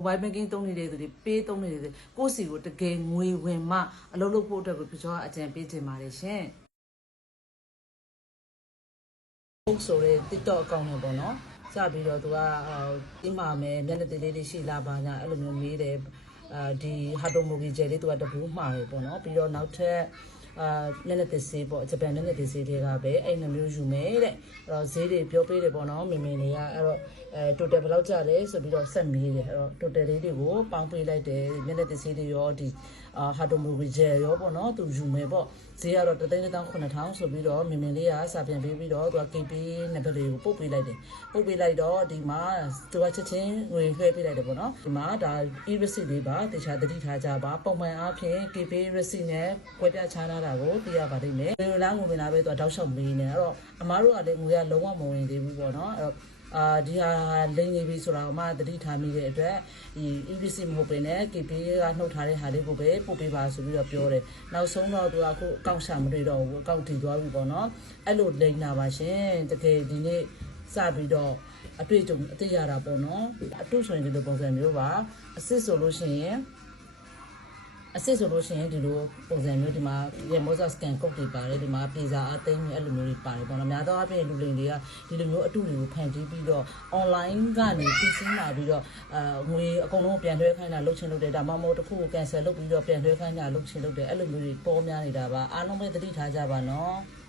mobile banking သုံးနေတဲ့သူတွေပေးသုံးနေတဲ့ကိုယ့်စီကိုတကယ်ငွေဝင်မှအလုပ်လုပ်ဖို့အတွက်ကိုပြောအကြံပေးချင်ပါတယ်ရှင်ဟုတ်ဆိုရဲ TikTok account နဲ့ပေါ့နော်စပြီးတော့သူကဒီမှာမယ်မျက်နှာသေးလေးတွေရှိလာပါညာအဲ့လိုမျိုးမေးတယ်ဒီဟာတိုမိုဂီဂျယ်လေးသူကတပူးမှာတယ်ပေါ့နော်ပြီးတော့နောက်ထပ်မျက်နှာသေးစေးပေါ့ဂျပန်မျက်နှာသေးစေးတွေကပဲအဲ့လိုမျိုးယူမယ်တဲ့အဲ့တော့ဈေးတွေပြောပေးတယ်ပေါ့နော်မင်းတွေကအဲ့တော့total ဘယ်လောက်ကျလဲဆိုပြီးတော့ဆက်မေးတယ်အဲ့တော့ total လေးတွေကိုပေါင်းပေးလိုက်တယ်မျက်နှာသေးစေးတွေရောဒီဟာတိုမိုဂီဂျယ်ရောပေါ့နော်သူယူမယ်ပေါ့ဈေးကတော့3,900ဆိုပြီးတော့မင်းလေးကစာပြန်ပေးပြီးတော့သူက KP နံပါတ်တွေကိုပို့ပေးလိုက်တယ်ပို့ပေးလိုက်တော့ဒီမှာသူကချက်ချင်းငွေလွှဲပေးလိုက်တယ်ပေါ့နော်ဒီမှာဒါ e-receipt လေးပါတခြားသတိထားကြပါပုံမှန်အားဖြင့် KP receipt နဲ့ကွဲပြားခြားနာတာကိုသိရပါလိမ့်မယ်ငွေလားငွေဝင်လားပဲသူကတောက်လျှောက်မေးနေအဲ့တော့အမားတို့ကလည်းငွေကလုံးဝမဝင်သေးဘူးပေါ့နော်အဲ့တော့ဒီဟာလိမ့်နေပြီဆိုတာမှသတိထားမိတဲ့အတွက်ဒီ EBC မဟုတ်ပင်နဲ့ KP ကနှုတ်ထားတဲ့ဟာလေးကိုပဲပို့ပေးပါဆိုပြီးတော့ပြောတယ်နောက်ဆုံးတော့သူကအခုအကောင့်ရှာမတွေ့တော့ဘူးအကောင့်တည်သွားပြီပေါ့နော်အဲ့လိုလိမ့်တာပါရှင်တကယ်ဒီနေ့စပြီးတော့အတွေ့အကြုံအသိရတာပေါ့နော်အတူဆိုရင်ဒီလိုပုံစံမျိုးပါအစစ်ဆိုလို့ရှိရင်ဒီလိုပုံစံမျိုးဒီမှာရေမောဇာစကန်ကုတ်တွေပါတယ်ဒီမှာပြေစာအသိမ်းအဲ့လိုမျိုးတွေပါတယ်ပေါ့နော်များသောအားဖြင့်လူလိမ်တွေကဒီလိုမျိုးအတူတွေကိုဖန်တီးပြီးတော့ online ကနေပြီးစင်းလာပြီးတော့ငွေအကုန်လုံးပြန်လွှဲခိုင်းတာလုပ်ချင်လုပ်တယ်ဒါမှမဟုတ်တစ်ခုကို cancel လုပ်ပြီးတော့ပြန်လွှဲခိုင်းတာလုပ်ချင်လုပ်တယ်အဲ့လိုမျိုးတွေပေါ်များနေတာပါအားလုံးပဲသတိထားကြပါနော်